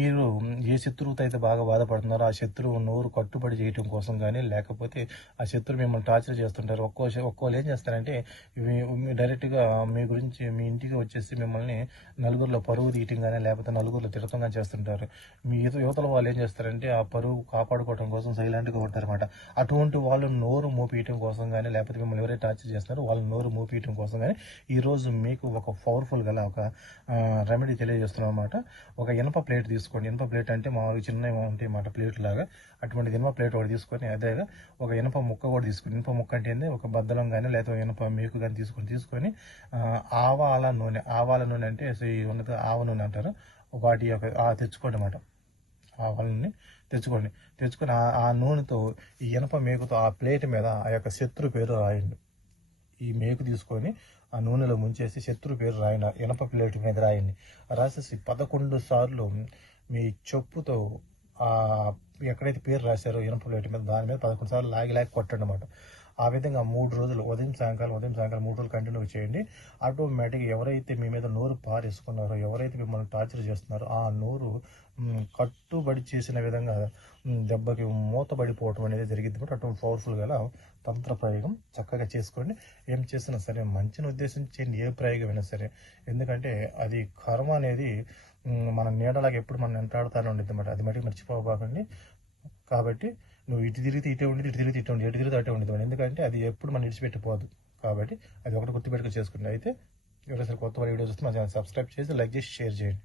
మీరు ఏ శత్రువుతో అయితే బాగా బాధపడుతున్నారో ఆ శత్రువు నోరు కట్టుబడి చేయటం కోసం కానీ లేకపోతే ఆ శత్రువు మిమ్మల్ని టార్చర్ చేస్తుంటారు. ఒక్కో ఒక్కోళ్ళు ఏం చేస్తారంటే డైరెక్ట్గా మీ గురించి మీ ఇంటికి వచ్చేసి మిమ్మల్ని నలుగురిలో పరువు తీయటం కానీ లేకపోతే నలుగురిలో తిడతం కానీ చేస్తుంటారు. మీ యువతల వాళ్ళు ఏం చేస్తారంటే ఆ పరువు కాపాడుకోవడం కోసం సైలెంట్గా ఉంటారన్నమాట. అటువంటి వాళ్ళు నోరు మూపియటం కోసం కానీ లేకపోతే మిమ్మల్ని ఎవరైతే టార్చర్ చేస్తున్నారో వాళ్ళు నోరు మూపియటం కోసం కానీ ఈరోజు మీకు ఒక పవర్ఫుల్ గల ఒక రెమెడీ తెలియజేస్తున్నాం అనమాట ఒక ఇనప ప్లేట్ తీసుకోండి. ఇనుప ప్లేట్ అంటే మామూలుగా చిన్నవి ఉంటాయి అన్నమాట ప్లేట్ లాగా. అటువంటి ఇనుప ప్లేట్ ఒకటి తీసుకొని అదేగా ఒక ఇనప ముక్క కూడా తీసుకొని ఇనుప ముక్క అంటే ఏంది? ఒక బద్దలం కానీ లేదా ఇనుప మేకు కానీ తీసుకొని తీసుకొని ఆవాల నూనె. ఆవాల నూనె అంటే ఈ ఆవ నూనె అంటారు. వాటి యొక్క ఆ తెచ్చుకోండి అన్నమాట. నూనె తెచ్చుకోండి. తెచ్చుకొని ఆ- ఆ నూనెతో ఈ ఇనప మేకుతో ఆ ప్లేట్ మీద ఆ యొక్క శత్రు పేరు రాయండి. ఈ మేకు తీసుకొని ఆ నూనెలో ముంచేసి శత్రు పేరు రాయన ఇనప ప్లేట్ మీద రాయండి. రాసేసి పదకొండు సార్లు మీ చెప్పుతో ఎక్కడైతే పేరు రాశారో ఇనుప ప్లేట్ మీద దాని మీద పదకొండు సార్లు లాగి లాగి కొట్టండి అనమాట ఆ విధంగా మూడు రోజులు ఉదయం సాయంకాలం ఉదయం సాయంకాలం మూడు రోజులు కంటిన్యూ చేయండి. ఆటోమేటిక్గా ఎవరైతే మీ మీద నోరు పారేసుకున్నారో ఎవరైతే మిమ్మల్ని టార్చర్ చేస్తున్నారో ఆ నోరు కట్టుబడి చేసిన విధంగా దెబ్బకి మూతబడిపోవటం అనేది జరిగింది కూడా అటువంటి పవర్ఫుల్ గల తంత్ర ప్రయోగం చక్కగా చేసుకోండి. ఏం చేసినా సరే మంచిని ఉద్దేశించి ఏ ప్రయోగమైనా సరే. ఎందుకంటే అది కర్మ అనేది మన నీడలాగా ఎప్పుడు మనం వెంటాడుతూనే ఉండేది అనమాట అది మటుకు మర్చిపోబాకండి. కాబట్టి నువ్వు ఇటు తిరిగితే ఇటే ఉండేది ఇటు తిరిగితే ఇటే ఉండేది ఎటు తిరిగితే అటే ఉండేది ఎందుకంటే అది ఎప్పుడు మనం విడిచిపెట్టిపోదు కాబట్టి అది ఒకటి గుర్తుపెట్టుకు చేసుకుంటే. అయితే ఎవరైనా కొత్త వీడియోస్ వస్తే మన ఛానల్ సబ్స్క్రైబ్ చేసి లైక్ చేసి షేర్ చేయండి.